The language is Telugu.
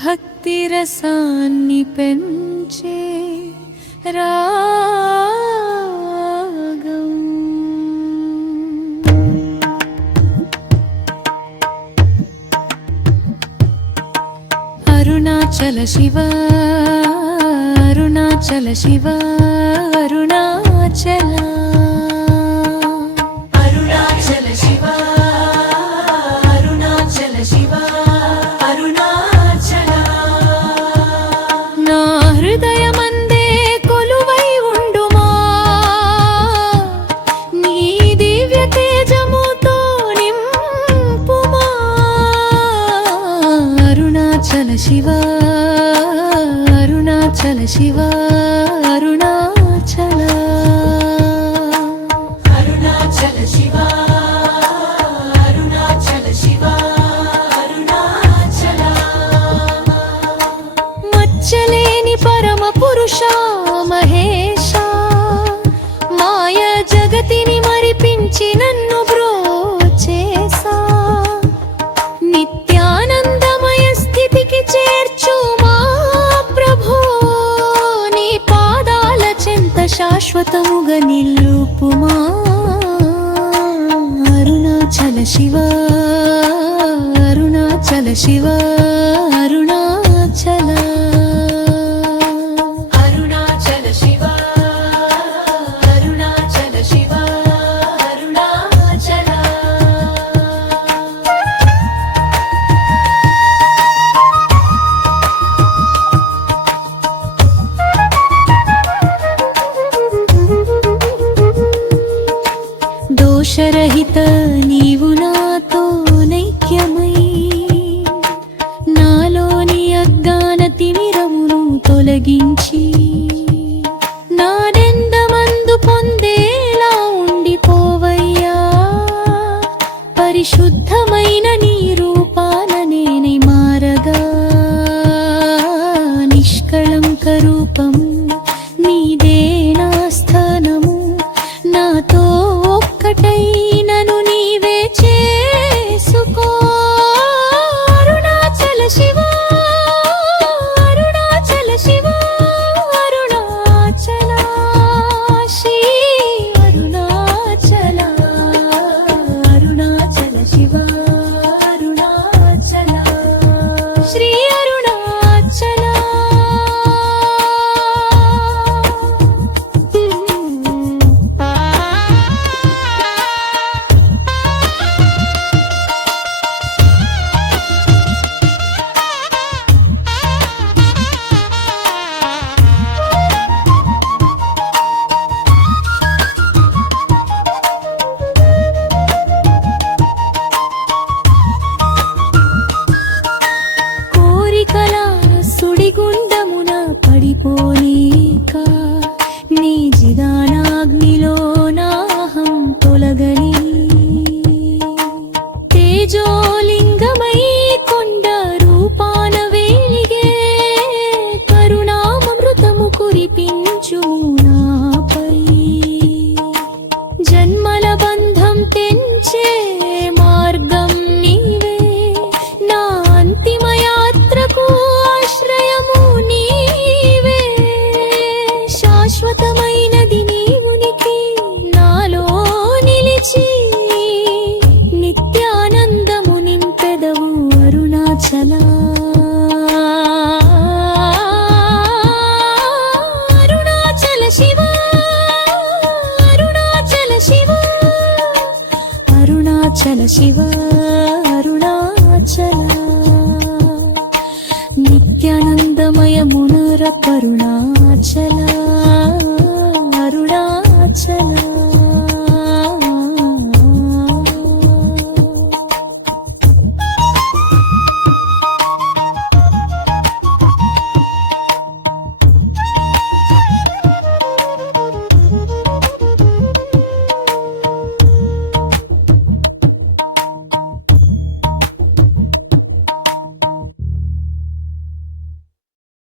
భక్తి రసాన్ని పెంచే రాగం. అరుణాచల శివ అరుణాచల శివ అరుణాచల అరుణాచల శివ అరుణాచల శివ అరుణాచల. అరుణాచల శివ అరుణాచల శివ అరుణాచల. మచ్చలేని పరమ పురుష శాశ్వతముగా నిల్లుపుమా అరుణాచల శివ అరుణాచల శివ. రహిత నీవు నాతో నైక్యమై. నాలోని అజ్ఞాన తిమిరమును తొలగించి. నానెందమందు పొందేలా ఉండిపోవయ్యా. పరిశుద్ధమైన నీ రూపాన నేనే మారగా. నిష్కళంక రూపము సుడిగుండమున నీ జిదానాగ్నిలో నాహం తొలగని. తేజో శివ అరుణాచల. నిత్యానందమయ మునర కరుణాచలా.